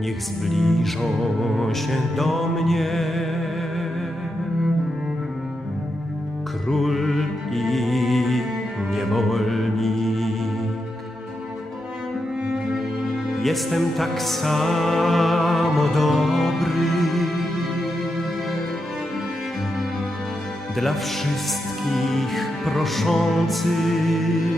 niech zbliżą się do mnie. Król i niewolnik. Jestem tak samo dobry dla wszystkich proszących.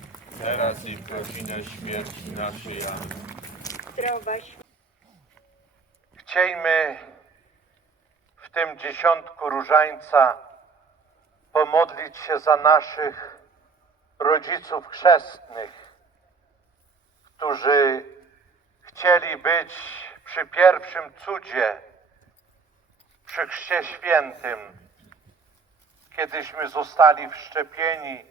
teraz i w godzinę śmierci naszej. Amen. Zdrowaś Chciejmy w tym dziesiątku różańca pomodlić się za naszych rodziców chrzestnych, którzy chcieli być przy pierwszym cudzie, przy chrzcie świętym, kiedyśmy zostali wszczepieni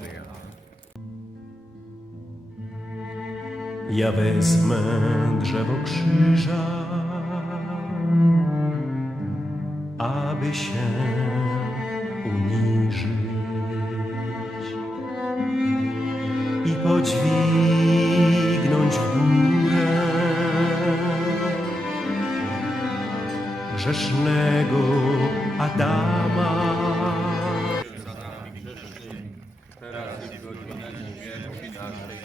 Amen. Ja wezmę drzewo krzyża, aby się uniżyć i podźwignąć w górę grzesznego Adama. za nami grzesznymi, teraz i w godzinę śmierci naszej. Amen.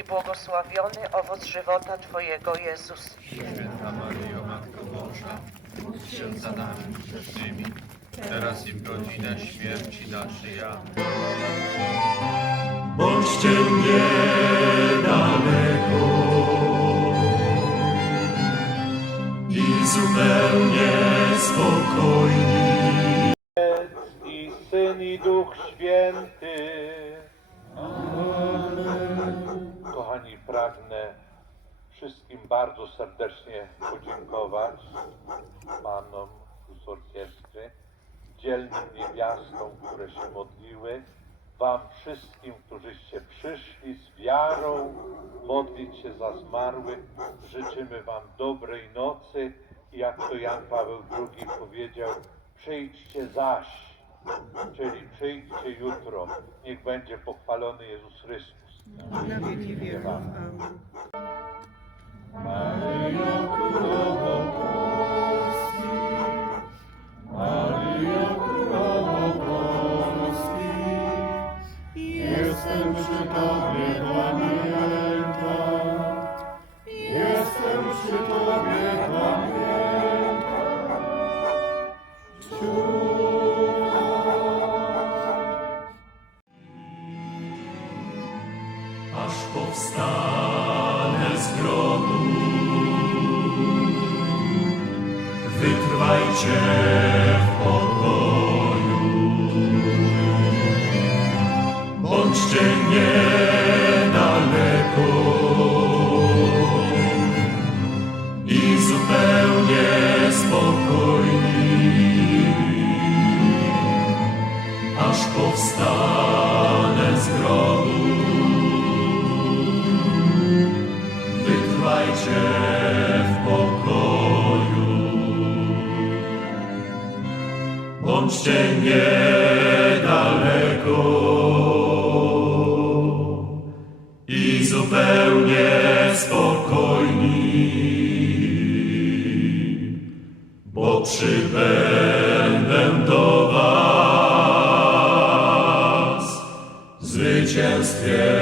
i błogosławiony owoc żywota Twojego Jezus. Święta Maryjo, Matko Boża, módl się za nami grzesznymi, teraz i w godzinę śmierci naszej. Amen. Bądźcie niedaleko i zupełnie spokojni. i Syn i Duch Święty. Kochani, pragnę wszystkim bardzo serdecznie podziękować panom z orkiestry, dzielnym niewiastom, które się modliły, wam wszystkim, którzyście przyszli z wiarą modlić się za zmarłych. Życzymy wam dobrej nocy i jak to Jan Paweł II powiedział, przyjdźcie zaś czyli przyjdźcie jutro. Niech będzie pochwalony Jezus Chrystus. Na wieki wieków. Amen. Aż powstanę z grobu. Wytrwajcie w pokoju, bądźcie niedaleko i zupełnie spokojni, aż powstanę z grobu. bądźcie niedaleko i zupełnie spokojni, bo przybędę do Was w zwycięstwie.